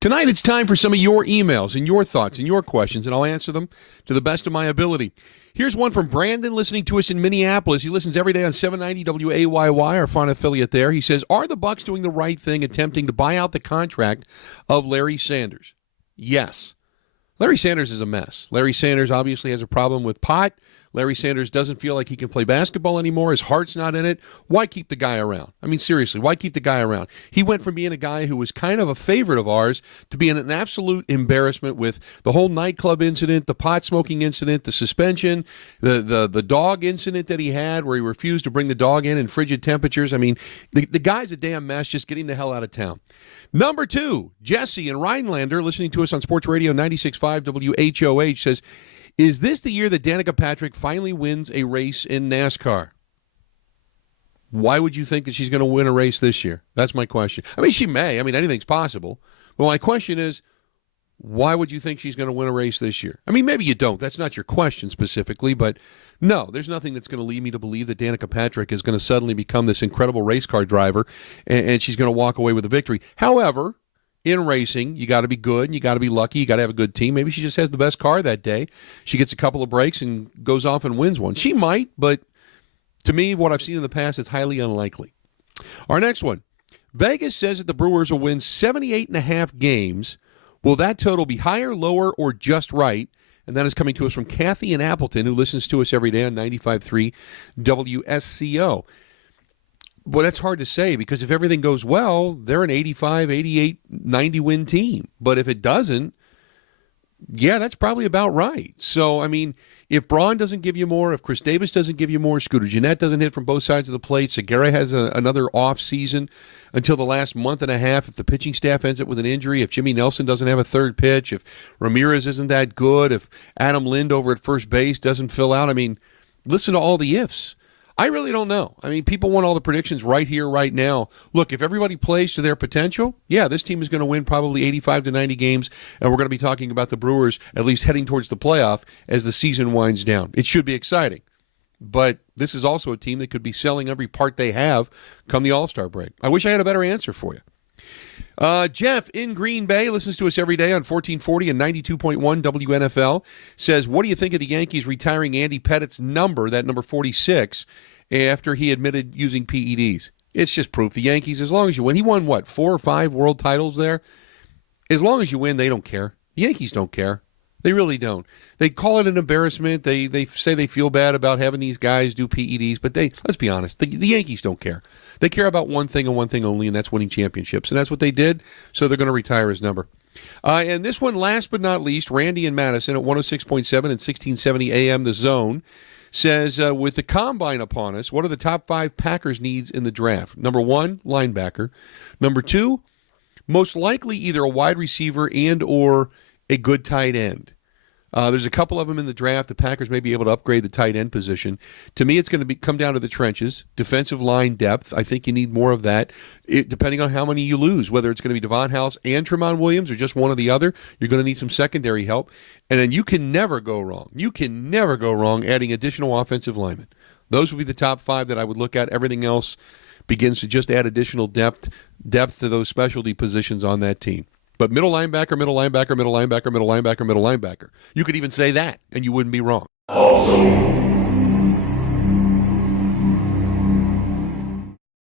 Tonight, it's time for some of your emails and your thoughts and your questions, and I'll answer them to the best of my ability. Here's one from Brandon listening to us in Minneapolis. He listens every day on 790 WAYY, our fun affiliate there. He says, are the Bucs doing the right thing attempting to buy out the contract of Larry Sanders? Yes. Larry Sanders is a mess. Larry Sanders obviously has a problem with pot. Larry Sanders doesn't feel like he can play basketball anymore. His heart's not in it. Why keep the guy around? I mean, seriously, why keep the guy around? He went from being a guy who was kind of a favorite of ours to being an absolute embarrassment with the whole nightclub incident, the pot smoking incident, the suspension, the dog incident that he had where he refused to bring the dog in frigid temperatures. I mean, the guy's a damn mess. Just get him the hell out of town. Number 2, Jesse in Rhinelander, listening to us on Sports Radio 96.5 WHOH, says, is this the year that Danica Patrick finally wins a race in NASCAR? Why would you think that she's going to win a race this year? That's my question. I mean, she may. I mean, anything's possible. But my question is, why would you think she's going to win a race this year? I mean, maybe you don't. That's not your question specifically, but no, there's nothing that's going to lead me to believe that Danica Patrick is going to suddenly become this incredible race car driver and she's going to walk away with a victory. However, in racing, you got to be good and you got to be lucky. You got to have a good team. Maybe she just has the best car that day. She gets a couple of breaks and goes off and wins one. She might, but to me, what I've seen in the past, it's highly unlikely. Our next one. Vegas says that the Brewers will win 78.5 games. Will that total be higher, lower, or just right? And that is coming to us from Kathy in Appleton, who listens to us every day on 95.3 WSCO. Well, that's hard to say because if everything goes well, they're an 85, 88, 90 win team. But if it doesn't, yeah, that's probably about right. So, I mean, if Braun doesn't give you more, if Chris Davis doesn't give you more, Scooter Gennett doesn't hit from both sides of the plate, Segura has another off season until the last month and a half, if the pitching staff ends up with an injury, if Jimmy Nelson doesn't have a third pitch, if Ramirez isn't that good, if Adam Lind over at first base doesn't fill out, I mean, listen to all the ifs. I really don't know. I mean, people want all the predictions right here, right now. Look, if everybody plays to their potential, yeah, this team is going to win probably 85 to 90 games, and we're going to be talking about the Brewers at least heading towards the playoff as the season winds down. It should be exciting. But this is also a team that could be selling every part they have come the All-Star break. I wish I had a better answer for you. Jeff in Green Bay listens to us every day on 1440 and 92.1 WNFL, says, what do you think of the Yankees retiring Andy Pettit's number, that number 46, after he admitted using PEDs? It's just proof. The Yankees, as long as you win, he won, 4 or 5 world titles there? As long as you win, they don't care. The Yankees don't care. They really don't. They call it an embarrassment. They say they feel bad about having these guys do PEDs, but let's be honest, the Yankees don't care. They care about one thing and one thing only, and that's winning championships. And that's what they did, so they're going to retire his number. And this one, last but not least, Randy in Madison at 106.7 and 1670 AM, The Zone, says, with the combine upon us, what are the top 5 Packers needs in the draft? Number 1, linebacker. Number 2, most likely either a wide receiver and or a good tight end. There's a couple of them in the draft. The Packers may be able to upgrade the tight end position. To me, it's going to come down to the trenches, defensive line depth. I think you need more of that, depending on how many you lose, whether it's going to be Devon House and Tramon Williams or just one or the other. You're going to need some secondary help. And then you can never go wrong. You can never go wrong adding additional offensive linemen. Those would be the top 5 that I would look at. Everything else begins to just add additional depth to those specialty positions on that team. But middle linebacker, middle linebacker, middle linebacker, middle linebacker, middle linebacker. You could even say that, and you wouldn't be wrong. Also